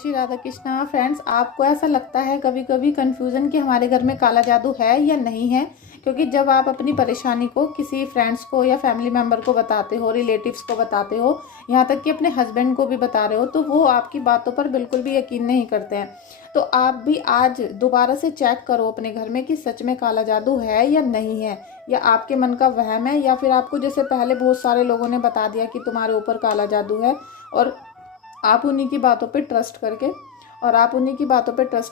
Shri Radha Krishna. Friends, आपको ऐसा लगता है कभी कभी कन्फ्यूज़न कि हमारे घर में काला जादू है या नहीं है? क्योंकि जब आप अपनी परेशानी को किसी फ्रेंड्स को या फैमिली मेम्बर को बताते हो, रिलेटिव्स को बताते हो, यहाँ तक कि अपने हस्बैंड को भी बता रहे हो, तो वो आपकी बातों पर बिल्कुल भी यकीन नहीं करते हैं। तो आप भी आज दोबारा से चेक करो अपने घर में कि सच में काला जादू है या नहीं है, या आपके मन का वहम है, या फिर आपको जैसे पहले बहुत सारे लोगों ने बता दिया कि तुम्हारे ऊपर काला जादू है और आप उन्हीं की बातों पे ट्रस्ट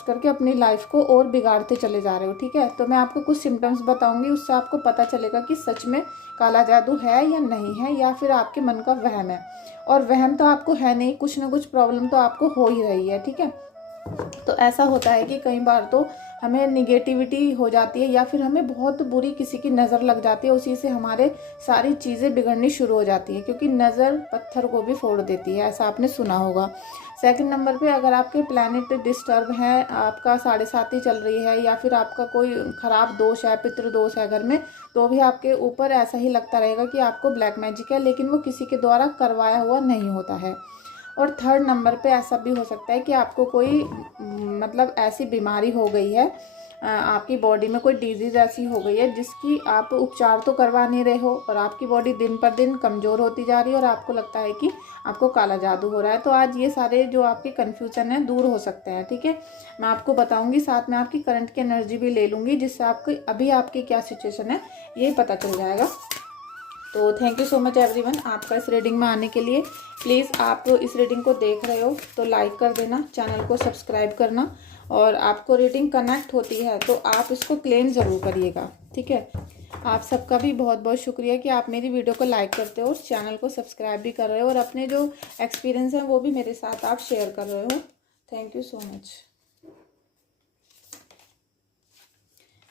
करके अपनी लाइफ को और बिगाड़ते चले जा रहे हो। ठीक है, तो मैं आपको कुछ सिम्टम्स बताऊंगी, उससे आपको पता चलेगा कि सच में काला जादू है या नहीं है, या फिर आपके मन का वहम है। और वहम तो आपको है नहीं, कुछ ना कुछ प्रॉब्लम तो आपको हो ही रही है। ठीक है, तो ऐसा होता है कि कई बार तो हमें निगेटिविटी हो जाती है, या फिर हमें बहुत बुरी किसी की नज़र लग जाती है, उसी से हमारे सारी चीज़ें बिगड़नी शुरू हो जाती है, क्योंकि नज़र पत्थर को भी फोड़ देती है, ऐसा आपने सुना होगा। सेकंड नंबर पे, अगर आपके प्लैनेट डिस्टर्ब है, आपका 7.5 चल रही है, या फिर आपका कोई खराब दोष है, पितृ दोष है घर में, तो भी आपके ऊपर ऐसा ही लगता रहेगा कि आपको ब्लैक मैजिक है, लेकिन वो किसी के द्वारा करवाया हुआ नहीं होता है। और थर्ड नंबर पे ऐसा भी हो सकता है कि आपको कोई मतलब ऐसी बीमारी हो गई है, आपकी बॉडी में कोई डिजीज़ ऐसी हो गई है जिसकी आप उपचार तो करवा नहीं रहे हो, और आपकी बॉडी दिन पर दिन कमज़ोर होती जा रही है, और आपको लगता है कि आपको काला जादू हो रहा है। तो आज ये सारे जो आपके कन्फ्यूजन है दूर हो सकते हैं। ठीक है, मैं आपको बताऊंगी, साथ में आपकी करंट की एनर्जी भी ले लूँगी, जिससे आपकी अभी आपकी क्या सिचुएशन है ये पता चल जाएगा। तो thank you so much everyone आपका इस रीडिंग में आने के लिए। प्लीज़ आप इस रीडिंग को देख रहे हो तो लाइक कर देना, चैनल को सब्सक्राइब करना, और आपको रीडिंग कनेक्ट होती है तो आप इसको क्लेम ज़रूर करिएगा। ठीक है, आप सबका भी बहुत बहुत शुक्रिया कि आप मेरी वीडियो को लाइक करते हो, चैनल को सब्सक्राइब भी कर रहे हो, और अपने जो एक्सपीरियंस हैं वो भी मेरे साथ आप शेयर कर रहे हो। Thank you so much.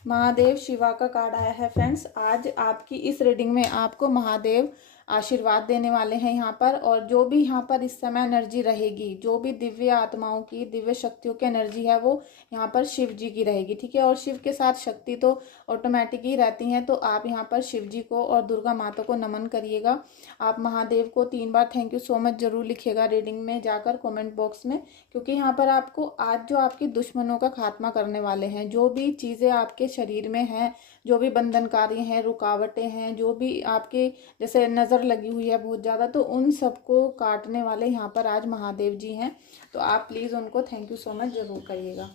Mahadev Shiva का कार्ड आया है फ्रेंड्स। आज आपकी इस रीडिंग में आपको महादेव आशीर्वाद देने वाले हैं यहाँ पर, और जो भी यहाँ पर इस समय एनर्जी रहेगी, जो भी दिव्य आत्माओं की, दिव्य शक्तियों की एनर्जी है, वो यहाँ पर शिव जी की रहेगी। ठीक है, और शिव के साथ शक्ति तो ऑटोमेटिक ही रहती हैं, तो आप यहाँ पर शिव जी को और दुर्गा माता को नमन करिएगा। आप महादेव को 3 बार थैंक यू सो मच जरूर लिखिएगा रीडिंग में जाकर कॉमेंट बॉक्स में, क्योंकि यहाँ पर आपको आज जो आपके दुश्मनों का खात्मा करने वाले हैं, जो भी चीज़ें आपके शरीर में हैं, जो भी बंधनकारी हैं, रुकावटें हैं, जो भी आपके जैसे नज़र लगी हुई है बहुत ज़्यादा, तो उन सबको काटने वाले यहाँ पर आज महादेव जी हैं। तो आप प्लीज़ उनको थैंक यू सो मच ज़रूर करिएगा।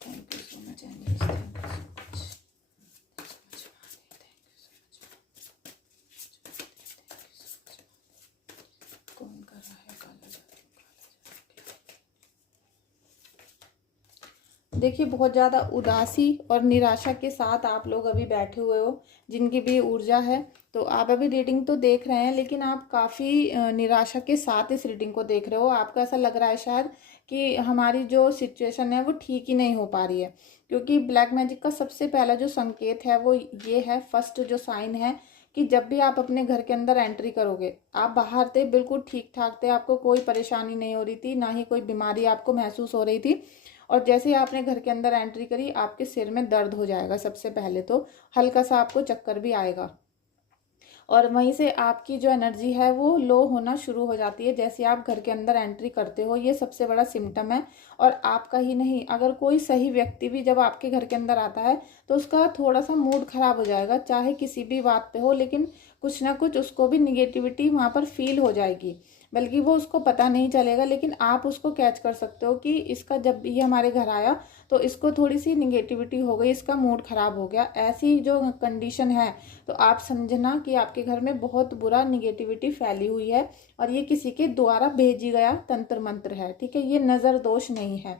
Thank you so much angels, thank you so much. कौन कर रहा है काला जादू? देखिए, बहुत ज़्यादा उदासी और निराशा के साथ आप लोग अभी बैठे हुए हो, जिनकी भी ऊर्जा है। तो आप अभी रीडिंग तो देख रहे हैं, लेकिन आप काफ़ी निराशा के साथ इस रीडिंग को देख रहे हो। आपको ऐसा लग रहा है शायद कि हमारी जो सिचुएशन है वो ठीक ही नहीं हो पा रही है, क्योंकि ब्लैक मैजिक का सबसे पहला जो संकेत है वो ये है, फर्स्ट जो साइन है, कि जब भी आप अपने घर के अंदर एंट्री करोगे, आप बाहर थे बिल्कुल ठीक ठाक थे, आपको कोई परेशानी नहीं हो रही थी, ना ही कोई बीमारी आपको महसूस हो रही थी, और जैसे ही आपने घर के अंदर एंट्री करी, आपके सिर में दर्द हो जाएगा। सबसे पहले तो हल्का सा आपको चक्कर भी आएगा, और वहीं से आपकी जो एनर्जी है वो लो होना शुरू हो जाती है जैसे आप घर के अंदर एंट्री करते हो। ये सबसे बड़ा सिम्टम है, और आपका ही नहीं, अगर कोई सही व्यक्ति भी जब आपके घर के अंदर आता है तो उसका थोड़ा सा मूड खराब हो जाएगा, चाहे किसी भी बात पे हो, लेकिन कुछ ना कुछ उसको भी निगेटिविटी वहाँ पर फील हो जाएगी, बल्कि वो उसको पता नहीं चलेगा, लेकिन आप उसको कैच कर सकते हो कि इसका जब ये हमारे घर आया तो इसको थोड़ी सी निगेटिविटी हो गई, इसका मूड खराब हो गया, ऐसी जो कंडीशन है, तो आप समझना कि आपके घर में बहुत बुरा निगेटिविटी फैली हुई है, और ये किसी के द्वारा भेजी गया तंत्र मंत्र है। ठीक है, ये नज़र दोष नहीं है,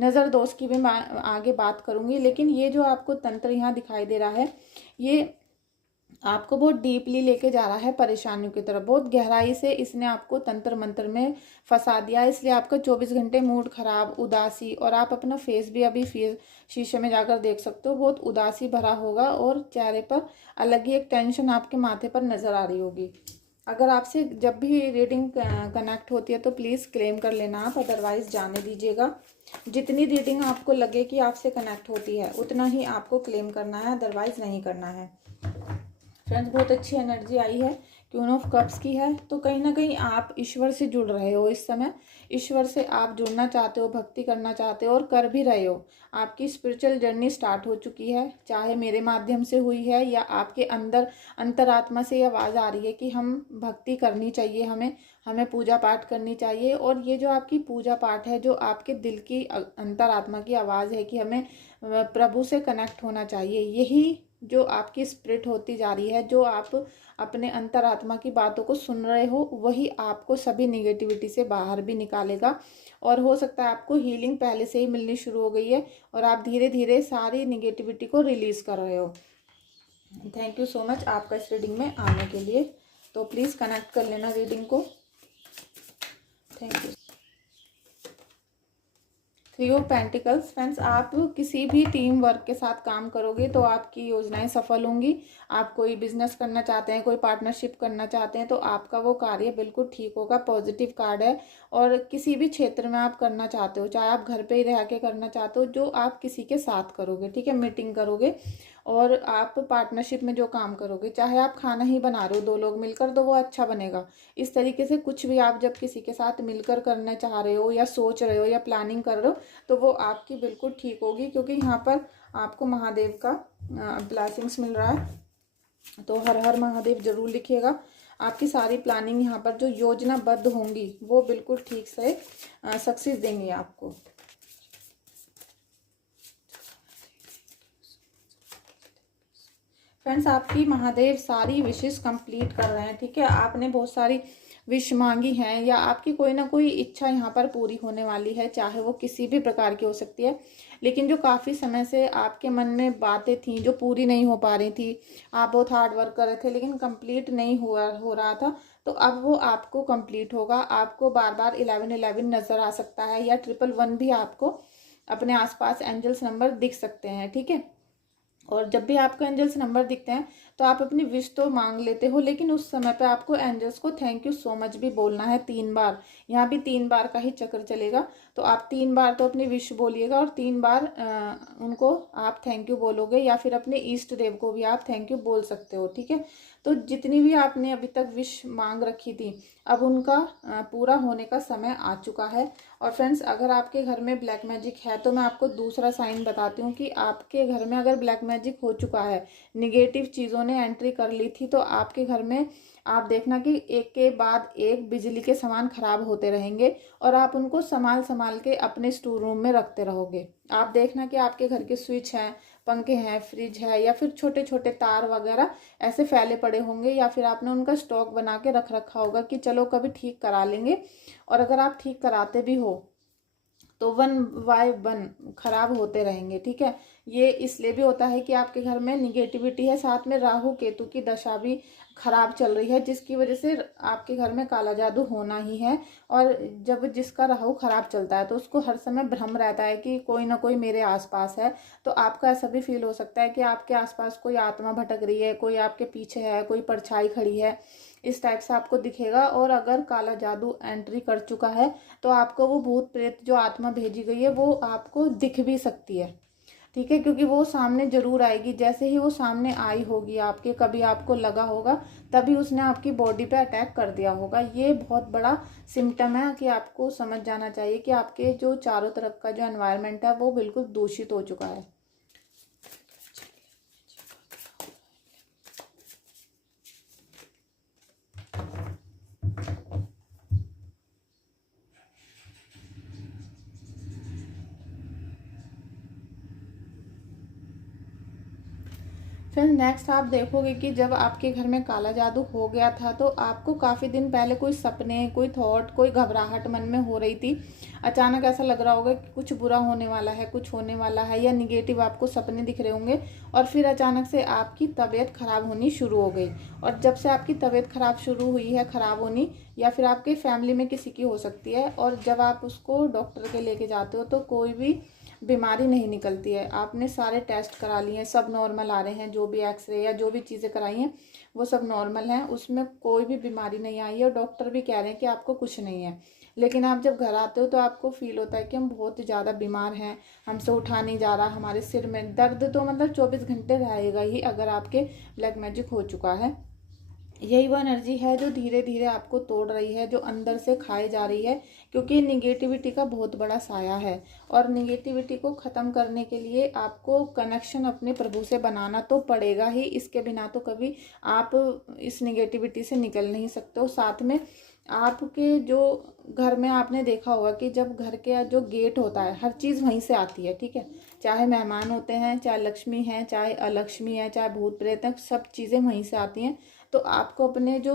नज़र दोष की भी मैं आगे बात करूंगी, लेकिन ये जो आपको तंत्र यहाँ दिखाई दे रहा है, ये आपको बहुत डीपली लेके जा रहा है परेशानियों की तरफ, बहुत गहराई से इसने आपको तंत्र मंत्र में फंसा दिया, इसलिए आपका 24 घंटे मूड खराब, उदासी, और आप अपना फेस भी अभी शीशे में जाकर देख सकते हो, बहुत उदासी भरा होगा, और चेहरे पर अलग ही एक टेंशन आपके माथे पर नजर आ रही होगी। अगर आपसे जब भी रीडिंग कनेक्ट होती है तो प्लीज़ क्लेम कर लेना आप, अदरवाइज जाने दीजिएगा। जितनी रीडिंग आपको लगे कि आपसे कनेक्ट होती है उतना ही आपको क्लेम करना है, अदरवाइज नहीं करना है। फ्रेंड्स, बहुत अच्छी एनर्जी आई है क्वीन ऑफ कप्स की है। तो कहीं ना कहीं आप ईश्वर से जुड़ रहे हो इस समय, ईश्वर से आप जुड़ना चाहते हो, भक्ति करना चाहते हो और कर भी रहे हो। आपकी स्पिरिचुअल जर्नी स्टार्ट हो चुकी है, चाहे मेरे माध्यम से हुई है या आपके अंदर अंतरात्मा से ये आवाज़ आ रही है कि हम भक्ति करनी चाहिए, हमें पूजा पाठ करनी चाहिए। और ये जो आपकी पूजा पाठ है, जो आपके दिल की अंतरात्मा की आवाज़ है कि हमें प्रभु से कनेक्ट होना चाहिए, यही जो आपकी स्पिरिट होती जा रही है, जो आप अपने अंतरात्मा की बातों को सुन रहे हो, वही आपको सभी निगेटिविटी से बाहर भी निकालेगा। और हो सकता है आपको हीलिंग पहले से ही मिलनी शुरू हो गई है और आप धीरे धीरे सारी निगेटिविटी को रिलीज़ कर रहे हो। थैंक यू सो मच आपका इस रीडिंग में आने के लिए। तो प्लीज़ कनेक्ट कर लेना रीडिंग को। Thank you. 3 of pentacles. Friends, आप किसी भी टीम वर्क के साथ काम करोगे तो आपकी योजनाएं सफल होंगी। आप कोई बिजनेस करना चाहते हैं, कोई पार्टनरशिप करना चाहते हैं तो आपका वो कार्य बिल्कुल ठीक होगा। पॉजिटिव कार्ड है। और किसी भी क्षेत्र में आप करना चाहते हो, चाहे आप घर पे ही रह के करना चाहते हो, जो आप किसी के साथ करोगे, ठीक है, मीटिंग करोगे और आप पार्टनरशिप में जो काम करोगे, चाहे आप खाना ही बना रहे हो 2 लोग मिलकर, तो वो अच्छा बनेगा। इस तरीके से कुछ भी आप जब किसी के साथ मिलकर करना चाह रहे हो या सोच रहे हो या प्लानिंग कर रहे हो तो वो आपकी बिल्कुल ठीक होगी, क्योंकि यहाँ पर आपको महादेव का ब्लेसिंग्स मिल रहा है। तो हर हर महादेव जरूर लिखिएगा। आपकी सारी प्लानिंग यहाँ पर जो योजनाबद्ध होंगी वो बिल्कुल ठीक से सक्सेस देंगी आपको। फ्रेंड्स, आपकी महादेव सारी विशेष कंप्लीट कर रहे हैं, ठीक है। आपने बहुत सारी विश मांगी हैं या आपकी कोई ना कोई इच्छा यहाँ पर पूरी होने वाली है, चाहे वो किसी भी प्रकार की हो सकती है। लेकिन जो काफ़ी समय से आपके मन में बातें थी जो पूरी नहीं हो पा रही थी, आप बहुत हार्ड वर्क कर रहे थे लेकिन कंप्लीट नहीं हो रहा था, तो अब वो आपको कंप्लीट होगा। आपको बार बार 1111 नज़र आ सकता है या 111 भी आपको अपने आसपास एंजल्स नंबर दिख सकते हैं, ठीक है। और जब भी आपको एंजल्स नंबर दिखते हैं तो आप अपनी विश तो मांग लेते हो, लेकिन उस समय पे आपको एंजल्स को थैंक यू सो मच भी बोलना है 3 बार। यहाँ भी 3 बार का ही चक्र चलेगा, तो आप 3 बार तो अपनी विश बोलिएगा और 3 बार उनको आप थैंक यू बोलोगे, या फिर अपने ईष्ट देव को भी आप थैंक यू बोल सकते हो, ठीक है। तो जितनी भी आपने अभी तक विश मांग रखी थी, अब उनका पूरा होने का समय आ चुका है। और फ्रेंड्स, अगर आपके घर में ब्लैक मैजिक है तो मैं आपको दूसरा साइन बताती हूँ कि आपके घर में अगर ब्लैक मैजिक हो चुका है, निगेटिव चीज़ों ने एंट्री कर ली थी, तो आपके घर में आप देखना कि एक के बाद एक बिजली के सामान खराब होते रहेंगे और आप उनको संभाल संभाल के अपने स्टोर रूम में रखते रहोगे। आप देखना कि आपके घर के स्विच हैं, पंखे हैं, फ्रिज है या फिर छोटे छोटे तार वगैरह ऐसे फैले पड़े होंगे, या फिर आपने उनका स्टॉक बना के रख रखा होगा कि चलो कभी ठीक करा लेंगे। और अगर आप ठीक कराते भी हो तो 1 बाय 1 खराब होते रहेंगे, ठीक है। ये इसलिए भी होता है कि आपके घर में निगेटिविटी है, साथ में राहु केतु की दशा भी खराब चल रही है, जिसकी वजह से आपके घर में काला जादू होना ही है। और जब जिसका राहु खराब चलता है तो उसको हर समय भ्रम रहता है कि कोई ना कोई मेरे आसपास है। तो आपका ऐसा भी फील हो सकता है कि आपके आसपास कोई आत्मा भटक रही है, कोई आपके पीछे है, कोई परछाई खड़ी है, इस टाइप से आपको दिखेगा। और अगर काला जादू एंट्री कर चुका है तो आपको वो भूत प्रेत जो आत्मा भेजी गई है वो आपको दिख भी सकती है, ठीक है, क्योंकि वो सामने जरूर आएगी। जैसे ही वो सामने आई होगी आपके, कभी आपको लगा होगा, तभी उसने आपकी बॉडी पे अटैक कर दिया होगा। ये बहुत बड़ा सिम्टम है कि आपको समझ जाना चाहिए कि आपके जो चारों तरफ का जो एनवायरनमेंट है वो बिल्कुल दूषित हो चुका है। फिर नेक्स्ट आप देखोगे कि जब आपके घर में काला जादू हो गया था तो आपको काफ़ी दिन पहले कोई सपने, कोई थॉट, कोई घबराहट मन में हो रही थी। अचानक ऐसा लग रहा होगा कि कुछ बुरा होने वाला है, कुछ होने वाला है, या निगेटिव आपको सपने दिख रहे होंगे। और फिर अचानक से आपकी तबीयत खराब होनी शुरू हो गई। और जब से आपकी तबीयत खराब शुरू हुई है, खराब होनी, या फिर आपके फैमिली में किसी की हो सकती है, और जब आप उसको डॉक्टर के लेके जाते हो तो कोई भी बीमारी नहीं निकलती है। आपने सारे टेस्ट करा लिए हैं, सब नॉर्मल आ रहे हैं, जो भी एक्सरे या जो भी चीज़ें कराई हैं वो सब नॉर्मल हैं, उसमें कोई भी बीमारी नहीं आई है और डॉक्टर भी कह रहे हैं कि आपको कुछ नहीं है। लेकिन आप जब घर आते हो तो आपको फील होता है कि हम बहुत ज़्यादा बीमार हैं, हमसे उठा नहीं जा रहा, हमारे सिर में दर्द तो मतलब 24 घंटे रहेगा ही अगर आपके ब्लैक मैजिक हो चुका है। यही वो एनर्जी है जो धीरे धीरे आपको तोड़ रही है, जो अंदर से खाई जा रही है, क्योंकि निगेटिविटी का बहुत बड़ा साया है। और निगेटिविटी को ख़त्म करने के लिए आपको कनेक्शन अपने प्रभु से बनाना तो पड़ेगा ही, इसके बिना तो कभी आप इस निगेटिविटी से निकल नहीं सकते हो। साथ में आपके जो घर में आपने देखा होगा कि जब घर के जो गेट होता है, हर चीज़ वहीं से आती है, ठीक है। चाहे मेहमान होते हैं, चाहे लक्ष्मी है, चाहे अलक्ष्मी है, चाहे भूत प्रेत है, सब चीज़ें वहीं से आती हैं। तो आपको अपने जो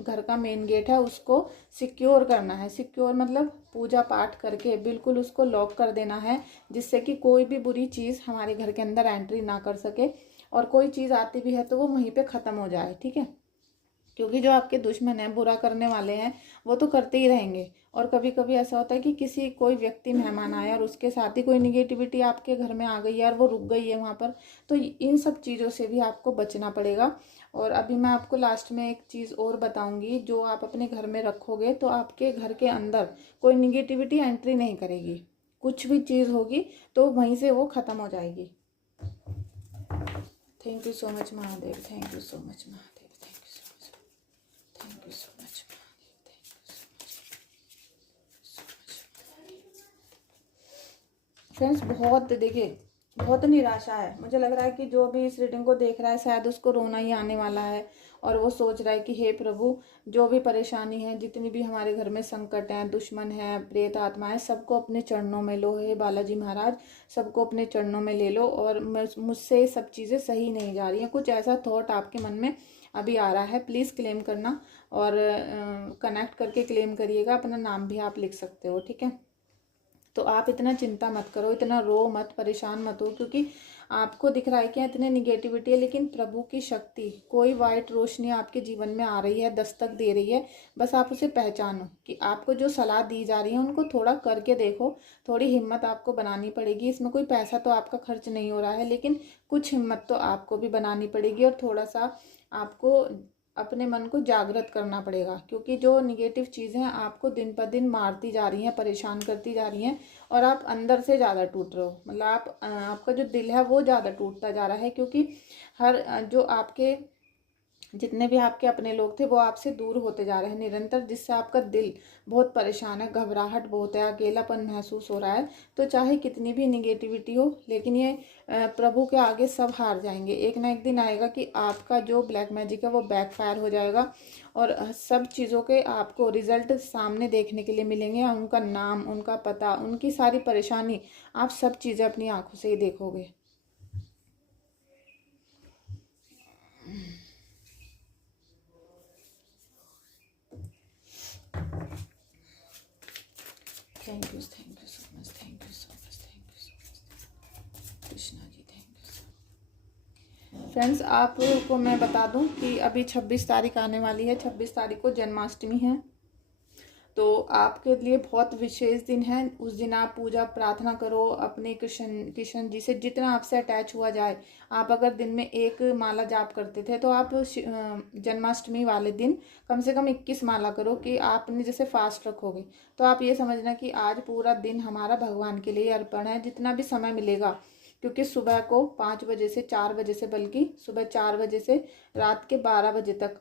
घर का मेन गेट है उसको सिक्योर करना है। सिक्योर मतलब पूजा पाठ करके बिल्कुल उसको लॉक कर देना है, जिससे कि कोई भी बुरी चीज़ हमारे घर के अंदर एंट्री ना कर सके, और कोई चीज़ आती भी है तो वो वहीं पे ख़त्म हो जाए, ठीक है। क्योंकि जो आपके दुश्मन हैं, बुरा करने वाले हैं, वो तो करते ही रहेंगे। और कभी कभी ऐसा होता है कि किसी कोई व्यक्ति मेहमान आया और उसके साथ ही कोई निगेटिविटी आपके घर में आ गई है और वो रुक गई है वहाँ पर, तो इन सब चीज़ों से भी आपको बचना पड़ेगा। और अभी मैं आपको लास्ट में एक चीज़ और बताऊंगी, जो आप अपने घर में रखोगे तो आपके घर के अंदर कोई निगेटिविटी एंट्री नहीं करेगी। कुछ भी चीज़ होगी तो वहीं से वो ख़त्म हो जाएगी। Thank you so much Mahadev, thank you so much Mahadev, thank you so much, thank you so much Mahadev, thank you so much. Friends, बहुत देखिए बहुत निराशा है। मुझे लग रहा है कि जो भी इस रीडिंग को देख रहा है शायद उसको रोना ही आने वाला है, और वो सोच रहा है कि हे प्रभु, जो भी परेशानी है, जितनी भी हमारे घर में संकट हैं, दुश्मन है, प्रेत आत्मा है, सबको अपने चरणों में लो। हे बालाजी महाराज, सबको अपने चरणों में ले लो। और मुझसे सब चीज़ें सही नहीं जा रही हैं, कुछ ऐसा थॉट आपके मन में अभी आ रहा है, प्लीज़ क्लेम करना, और कनेक्ट करके क्लेम करिएगा। अपना नाम भी आप लिख सकते हो, ठीक है। तो आप इतना चिंता मत करो, इतना रो मत, परेशान मत हो, क्योंकि आपको दिख रहा है कि इतने निगेटिविटी है, लेकिन प्रभु की शक्ति, कोई वाइट रोशनी आपके जीवन में आ रही है, दस्तक दे रही है। बस आप उसे पहचानो कि आपको जो सलाह दी जा रही है उनको थोड़ा करके देखो। थोड़ी हिम्मत आपको बनानी पड़ेगी। इसमें कोई पैसा तो आपका खर्च नहीं हो रहा है, लेकिन कुछ हिम्मत तो आपको भी बनानी पड़ेगी, और थोड़ा सा आपको अपने मन को जागृत करना पड़ेगा, क्योंकि जो निगेटिव चीज़ें आपको दिन पर दिन मारती जा रही हैं, परेशान करती जा रही हैं, और आप अंदर से ज़्यादा टूट रहे हो। मतलब आपका जो दिल है वो ज़्यादा टूटता जा रहा है, क्योंकि हर जो आपके जितने भी आपके अपने लोग थे वो आपसे दूर होते जा रहे हैं निरंतर, जिससे आपका दिल बहुत परेशान है, घबराहट बहुत है, अकेलापन महसूस हो रहा है। तो चाहे कितनी भी निगेटिविटी हो, लेकिन ये प्रभु के आगे सब हार जाएंगे। एक ना एक दिन आएगा कि आपका जो ब्लैक मैजिक है वो बैकफायर हो जाएगा, और सब चीज़ों के आपको रिजल्ट सामने देखने के लिए मिलेंगे। उनका नाम, उनका पता, उनकी सारी परेशानी, आप सब चीज़ें अपनी आंखों से ही देखोगे। Thank you so much, thank you so much, thank you so much Krishna ji, thank you so. Friends, आपको मैं बता दूं कि अभी 26 तारीख आने वाली है। 26 तारीख को जन्माष्टमी है, तो आपके लिए बहुत विशेष दिन है। उस दिन आप पूजा प्रार्थना करो अपने कृष्ण जी से, जितना आपसे अटैच हुआ जाए। आप अगर दिन में एक माला जाप करते थे, तो आप जन्माष्टमी वाले दिन कम से कम 21 माला करो। कि आपने जैसे फास्ट रखोगे, तो आप ये समझना कि आज पूरा दिन हमारा भगवान के लिए अर्पण है, जितना भी समय मिलेगा। क्योंकि सुबह को 5 बजे से 4 बजे से, बल्कि सुबह 4 बजे से रात के 12 बजे तक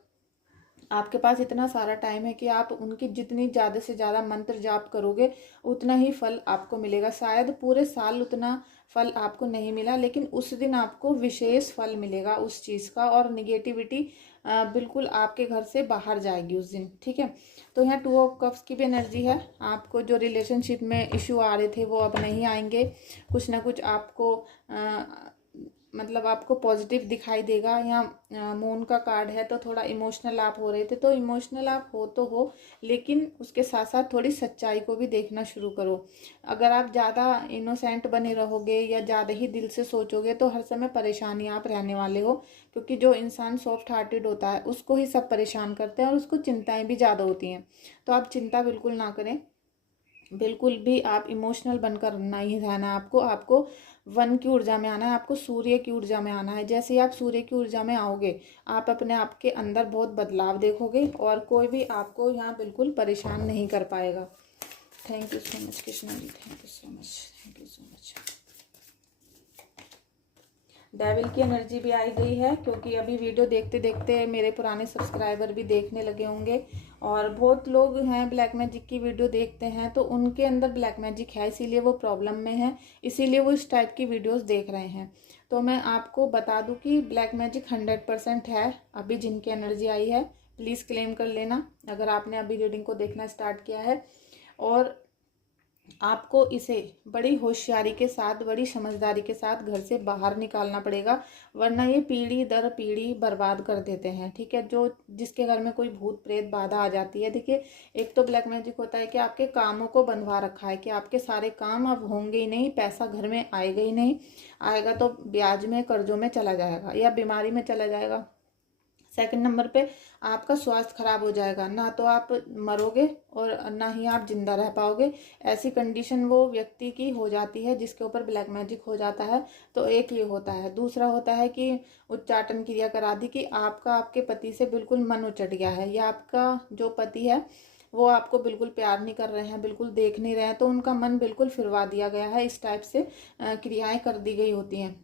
आपके पास इतना सारा टाइम है कि आप उनकी जितनी ज़्यादा से ज़्यादा मंत्र जाप करोगे, उतना ही फल आपको मिलेगा। शायद पूरे साल उतना फल आपको नहीं मिला, लेकिन उस दिन आपको विशेष फल मिलेगा उस चीज़ का, और निगेटिविटी बिल्कुल आपके घर से बाहर जाएगी उस दिन, ठीक है। तो यहाँ 2 ऑफ कप्स की भी एनर्जी है। आपको जो रिलेशनशिप में इशू आ रहे थे वो अब नहीं आएंगे। कुछ ना कुछ आपको मतलब आपको पॉजिटिव दिखाई देगा। यहाँ मून का कार्ड है, तो थोड़ा इमोशनल आप हो रहे थे, तो इमोशनल आप हो तो हो, लेकिन उसके साथ साथ थोड़ी सच्चाई को भी देखना शुरू करो। अगर आप ज़्यादा इनोसेंट बने रहोगे या ज़्यादा ही दिल से सोचोगे, तो हर समय परेशानी आप रहने वाले हो। क्योंकि जो इंसान सॉफ्ट हार्टेड होता है उसको ही सब परेशान करते हैं, और उसको चिंताएँ भी ज़्यादा होती हैं। तो आप चिंता बिल्कुल ना करें, बिल्कुल भी आप इमोशनल बनकर नहीं रहना है। आपको वन की ऊर्जा में आना है, आपको सूर्य की ऊर्जा में आना है। जैसे ही आप सूर्य की ऊर्जा में आओगे, आप अपने आप के अंदर बहुत बदलाव देखोगे, और कोई भी आपको यहाँ बिल्कुल परेशान नहीं कर पाएगा। Thank you so much Krishna ji, thank you so much, thank you so much. Devil की एनर्जी भी आई गई है, क्योंकि अभी वीडियो देखते देखते मेरे पुराने सब्सक्राइबर भी देखने लगे होंगे और बहुत लोग हैं ब्लैक मैजिक की वीडियो देखते हैं तो उनके अंदर ब्लैक मैजिक है, इसीलिए वो प्रॉब्लम में है, इसीलिए वो इस टाइप की वीडियोस देख रहे हैं। तो मैं आपको बता दूं कि ब्लैक मैजिक 100% है। अभी जिनकी एनर्जी आई है प्लीज़ क्लेम कर लेना, अगर आपने अभी रीडिंग को देखना स्टार्ट किया है। और आपको इसे बड़ी होशियारी के साथ, बड़ी समझदारी के साथ घर से बाहर निकालना पड़ेगा, वरना ये पीढ़ी दर पीढ़ी बर्बाद कर देते हैं। ठीक है, जो जिसके घर में कोई भूत प्रेत बाधा आ जाती है, देखिए एक तो ब्लैक मैजिक होता है कि आपके कामों को बंधवा रखा है कि आपके सारे काम अब होंगे ही नहीं, पैसा घर में आएगा ही नहीं, आएगा तो ब्याज में, कर्जों में चला जाएगा या बीमारी में चला जाएगा। सेकंड नंबर पे आपका स्वास्थ्य खराब हो जाएगा, ना तो आप मरोगे और ना ही आप जिंदा रह पाओगे। ऐसी कंडीशन वो व्यक्ति की हो जाती है जिसके ऊपर ब्लैक मैजिक हो जाता है। तो एक ये होता है। दूसरा होता है कि उच्चाटन क्रिया करा दी कि आपका आपके पति से बिल्कुल मन उचट गया है, या आपका जो पति है वो आपको बिल्कुल प्यार नहीं कर रहे हैं, बिल्कुल देख नहीं रहे हैं, तो उनका मन बिल्कुल फिरवा दिया गया है। इस टाइप से क्रियाएं कर दी गई होती हैं।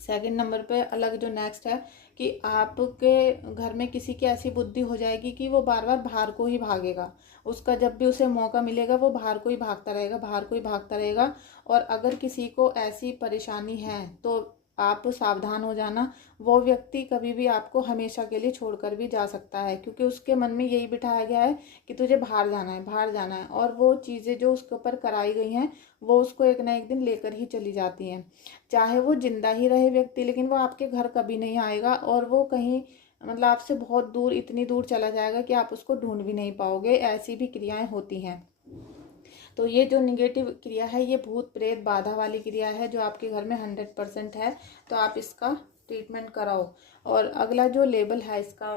सेकंड नंबर पे अलग जो नेक्स्ट है कि आपके घर में किसी की ऐसी बुद्धि हो जाएगी कि वो बार बार बाहर को ही भागेगा, उसका जब भी उसे मौका मिलेगा वो बाहर को ही भागता रहेगा, बाहर को ही भागता रहेगा। और अगर किसी को ऐसी परेशानी है तो आप सावधान हो जाना, वो व्यक्ति कभी भी आपको हमेशा के लिए छोड़कर भी जा सकता है, क्योंकि उसके मन में यही बिठाया गया है कि तुझे बाहर जाना है, बाहर जाना है। और वो चीज़ें जो उसके ऊपर कराई गई हैं वो उसको एक ना एक दिन लेकर ही चली जाती हैं। चाहे वो जिंदा ही रहे व्यक्ति, लेकिन वो आपके घर कभी नहीं आएगा और वो कहीं मतलब आपसे बहुत दूर, इतनी दूर चला जाएगा कि आप उसको ढूंढ भी नहीं पाओगे। ऐसी भी क्रियाएं होती हैं। तो ये जो निगेटिव क्रिया है ये भूत प्रेत बाधा वाली क्रिया है जो आपके घर में 100% है, तो आप इसका ट्रीटमेंट कराओ। और अगला जो लेबल है इसका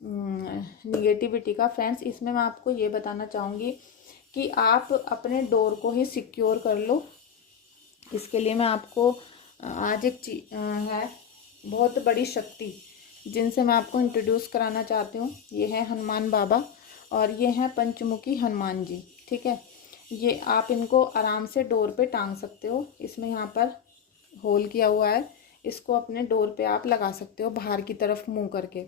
निगेटिविटी का, फ्रेंड्स, इसमें मैं आपको ये बताना चाहूँगी कि आप अपने डोर को ही सिक्योर कर लो। इसके लिए मैं आपको आज एक चीज है बहुत बड़ी शक्ति जिनसे मैं आपको इंट्रोड्यूस कराना चाहती हूँ। ये है हनुमान बाबा और ये हैं पंचमुखी हनुमान जी। ठीक है, ये आप इनको आराम से डोर पे टांग सकते हो। इसमें यहाँ पर होल किया हुआ है, इसको अपने डोर पे आप लगा सकते हो बाहर की तरफ मुंह करके।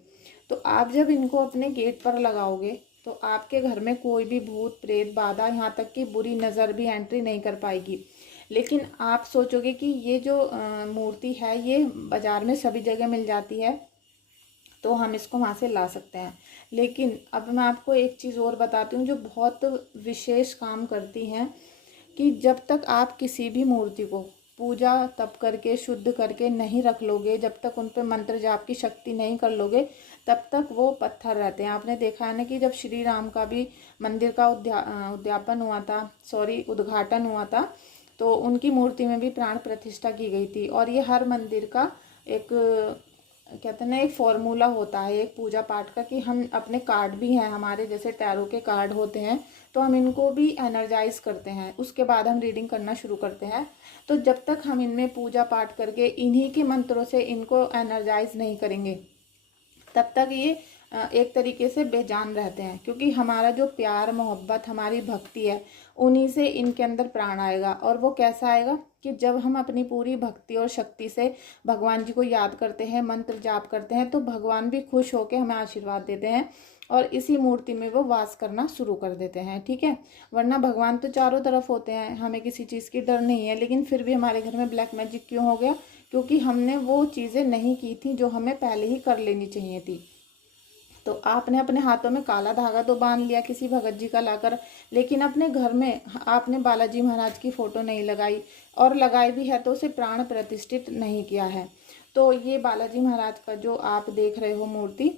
तो आप जब इनको अपने गेट पर लगाओगे तो आपके घर में कोई भी भूत प्रेत बाधा, यहाँ तक कि बुरी नज़र भी एंट्री नहीं कर पाएगी। लेकिन आप सोचोगे कि ये जो मूर्ति है ये बाज़ार में सभी जगह मिल जाती है तो हम इसको वहाँ से ला सकते हैं, लेकिन अब मैं आपको एक चीज़ और बताती हूँ जो बहुत विशेष काम करती हैं कि जब तक आप किसी भी मूर्ति को पूजा तप करके शुद्ध करके नहीं रख लोगे, जब तक उन पर मंत्र जाप की शक्ति नहीं कर लोगे, तब तक वो पत्थर रहते हैं। आपने देखा है ना कि जब श्री राम का भी मंदिर का उद्यापन हुआ था, उद्घाटन हुआ था, तो उनकी मूर्ति में भी प्राण प्रतिष्ठा की गई थी। और ये हर मंदिर का एक कहते हैं ना एक फॉर्मूला होता है एक पूजा पाठ का, कि हम अपने कार्ड भी हैं हमारे, जैसे टैरो के कार्ड होते हैं, तो हम इनको भी एनर्जाइज करते हैं, उसके बाद हम रीडिंग करना शुरू करते हैं। तो जब तक हम इनमें पूजा पाठ करके इन्हीं के मंत्रों से इनको एनर्जाइज नहीं करेंगे तब तक ये एक तरीके से बेजान रहते हैं, क्योंकि हमारा जो प्यार मोहब्बत हमारी भक्ति है उन्हीं से इनके अंदर प्राण आएगा। और वो कैसा आएगा कि जब हम अपनी पूरी भक्ति और शक्ति से भगवान जी को याद करते हैं, मंत्र जाप करते हैं, तो भगवान भी खुश होकर हमें आशीर्वाद देते हैं और इसी मूर्ति में वो वास करना शुरू कर देते हैं। ठीक है, वरना भगवान तो चारों तरफ होते हैं, हमें किसी चीज़ की डर नहीं है, लेकिन फिर भी हमारे घर में ब्लैक मैजिक क्यों हो गया? क्योंकि हमने वो चीज़ें नहीं की थी जो हमें पहले ही कर लेनी चाहिए थी। तो आपने अपने हाथों में काला धागा तो बांध लिया किसी भगत जी का लाकर, लेकिन अपने घर में आपने बालाजी महाराज की फ़ोटो नहीं लगाई, और लगाई भी है तो उसे प्राण प्रतिष्ठित नहीं किया है। तो ये बालाजी महाराज का जो आप देख रहे हो मूर्ति,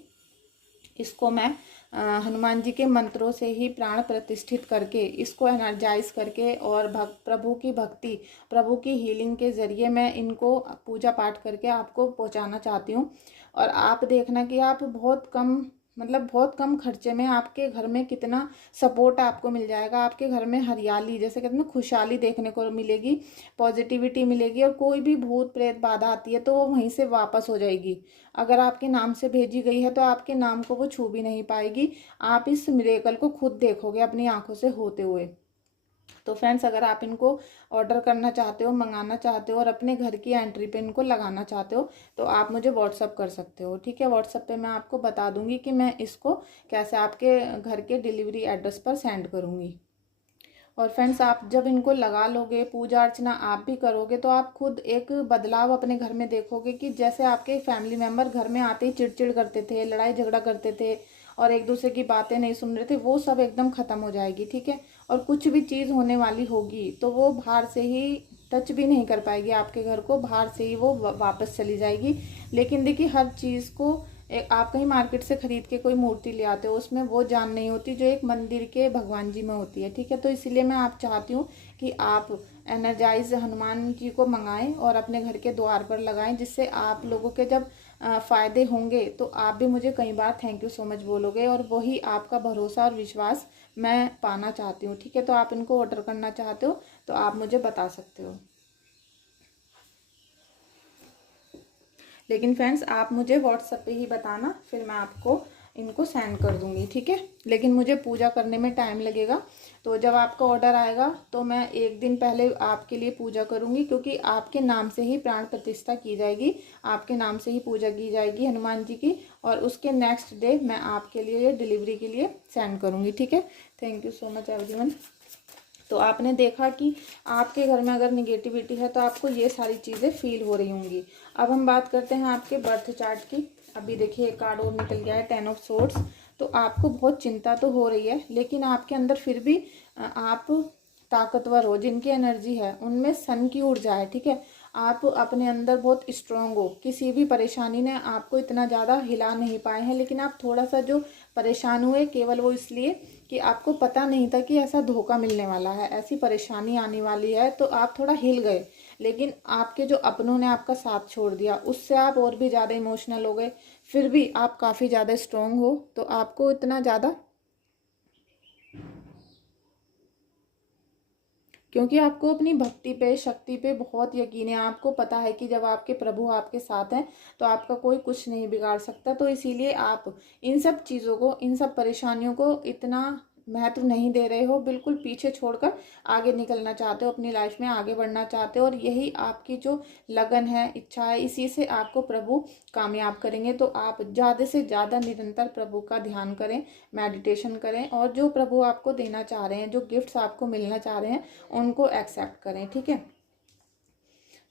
इसको मैं हनुमान जी के मंत्रों से ही प्राण प्रतिष्ठित करके, इसको एनर्जाइज करके और प्रभु की भक्ति, प्रभु की हीलिंग के ज़रिए मैं इनको पूजा पाठ करके आपको पहुंचाना चाहती हूँ। और आप देखना कि आप बहुत कम खर्चे में आपके घर में कितना सपोर्ट आपको मिल जाएगा। आपके घर में हरियाली, जैसे कहते हैं ना, खुशहाली देखने को मिलेगी, पॉजिटिविटी मिलेगी, और कोई भी भूत प्रेत बाधा आती है तो वो वहीं से वापस हो जाएगी। अगर आपके नाम से भेजी गई है तो आपके नाम को वो छू भी नहीं पाएगी। आप इस मिरेकल को खुद देखोगे अपनी आंखों से होते हुए। तो फ्रेंड्स, अगर आप इनको ऑर्डर करना चाहते हो, मंगाना चाहते हो और अपने घर की एंट्री पे इनको लगाना चाहते हो तो आप मुझे व्हाट्सअप कर सकते हो। ठीक है, व्हाट्सअप पे मैं आपको बता दूंगी कि मैं इसको कैसे आपके घर के डिलीवरी एड्रेस पर सेंड करूँगी। और फ्रेंड्स, आप जब इनको लगा लोगे, पूजा अर्चना आप भी करोगे, तो आप खुद एक बदलाव अपने घर में देखोगे कि जैसे आपके फैमिली मेम्बर घर में आते ही चिड़चिड़ करते थे, लड़ाई झगड़ा करते थे और एक दूसरे की बातें नहीं सुन रहे थे, वो सब एकदम ख़त्म हो जाएगी। ठीक है, और कुछ भी चीज़ होने वाली होगी तो वो बाहर से ही टच भी नहीं कर पाएगी आपके घर को, बाहर से ही वो वापस चली जाएगी। लेकिन देखिए, हर चीज़ को आप कहीं मार्केट से खरीद के कोई मूर्ति ले आते हो, उसमें वो जान नहीं होती जो एक मंदिर के भगवान जी में होती है। ठीक है, तो इसीलिए मैं आप चाहती हूँ कि आप एनर्जाइज हनुमान जी को मंगाएं और अपने घर के द्वार पर लगाएं, जिससे आप लोगों के जब फ़ायदे होंगे तो आप भी मुझे कई बार थैंक यू सो मच बोलोगे, और वही आपका भरोसा और विश्वास मैं पाना चाहती हूँ। ठीक है, तो आप इनको ऑर्डर करना चाहते हो तो आप मुझे बता सकते हो। लेकिन फ्रेंड्स, आप मुझे व्हाट्सएप पे ही बताना, फिर मैं आपको इनको सेंड कर दूंगी। ठीक है, लेकिन मुझे पूजा करने में टाइम लगेगा, तो जब आपका ऑर्डर आएगा तो मैं एक दिन पहले आपके लिए पूजा करूंगी, क्योंकि आपके नाम से ही प्राण प्रतिष्ठा की जाएगी, आपके नाम से ही पूजा की जाएगी हनुमान जी की, और उसके नेक्स्ट डे मैं आपके लिए डिलीवरी के लिए सेंड करूँगी। ठीक है, thank you so much everyone. तो आपने देखा कि आपके घर में अगर निगेटिविटी है तो आपको ये सारी चीज़ें फील हो रही होंगी। अब हम बात करते हैं आपके बर्थ चार्ट की। अभी देखिए, एक कार्ड और निकल गया है, 10 ऑफ सोर्ड्स। तो आपको बहुत चिंता तो हो रही है, लेकिन आपके अंदर फिर भी आप ताकतवर हो। जिनकी एनर्जी है उनमें सन की ऊर्जा है। ठीक है, आप अपने अंदर बहुत स्ट्रांग हो, किसी भी परेशानी ने आपको इतना ज़्यादा हिला नहीं पाए हैं। लेकिन आप थोड़ा सा जो परेशान हुए, केवल वो इसलिए कि आपको पता नहीं था कि ऐसा धोखा मिलने वाला है, ऐसी परेशानी आने वाली है, तो आप थोड़ा हिल गए। लेकिन आपके जो अपनों ने आपका साथ छोड़ दिया, उससे आप और भी ज़्यादा इमोशनल हो गए। फिर भी आप काफ़ी ज़्यादा स्ट्रांग हो, तो आपको इतना ज़्यादा, क्योंकि आपको अपनी भक्ति पे, शक्ति पे बहुत यकीन है। आपको पता है कि जब आपके प्रभु आपके साथ हैं तो आपका कोई कुछ नहीं बिगाड़ सकता। तो इसीलिए आप इन सब चीज़ों को, इन सब परेशानियों को इतना महत्व नहीं दे रहे हो, बिल्कुल पीछे छोड़कर आगे निकलना चाहते हो, अपनी लाइफ में आगे बढ़ना चाहते हो। और यही आपकी जो लगन है, इच्छा है, इसी से आपको प्रभु कामयाब करेंगे। तो आप ज़्यादा से ज़्यादा निरंतर प्रभु का ध्यान करें, मेडिटेशन करें, और जो प्रभु आपको देना चाह रहे हैं, जो गिफ्ट्स आपको मिलना चाह रहे हैं, उनको एक्सेप्ट करें। ठीक है,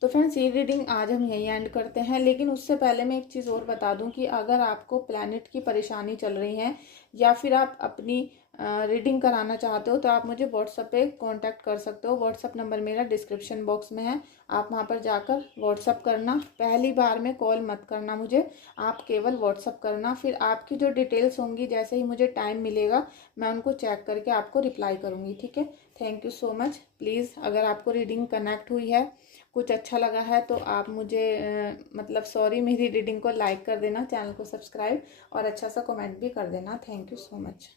तो फ्रेंड्स, ये रीडिंग आज हम यहीं एंड करते हैं। लेकिन उससे पहले मैं एक चीज़ और बता दूं कि अगर आपको प्लैनेट की परेशानी चल रही है या फिर आप अपनी रीडिंग कराना चाहते हो तो आप मुझे व्हाट्सएप पे कांटेक्ट कर सकते हो। व्हाट्सएप नंबर मेरा डिस्क्रिप्शन बॉक्स में है, आप वहां पर जाकर व्हाट्सएप करना। पहली बार में कॉल मत करना मुझे, आप केवल व्हाट्सएप करना। फिर आपकी जो डिटेल्स होंगी, जैसे ही मुझे टाइम मिलेगा मैं उनको चेक करके आपको रिप्लाई करूँगी। ठीक है, thank you so much. Please, अगर आपको रीडिंग कनेक्ट हुई है, कुछ अच्छा लगा है, तो आप मुझे मतलब सॉरी, मेरी रीडिंग को लाइक कर देना, चैनल को सब्सक्राइब और अच्छा सा कमेंट भी कर देना। Thank you so much.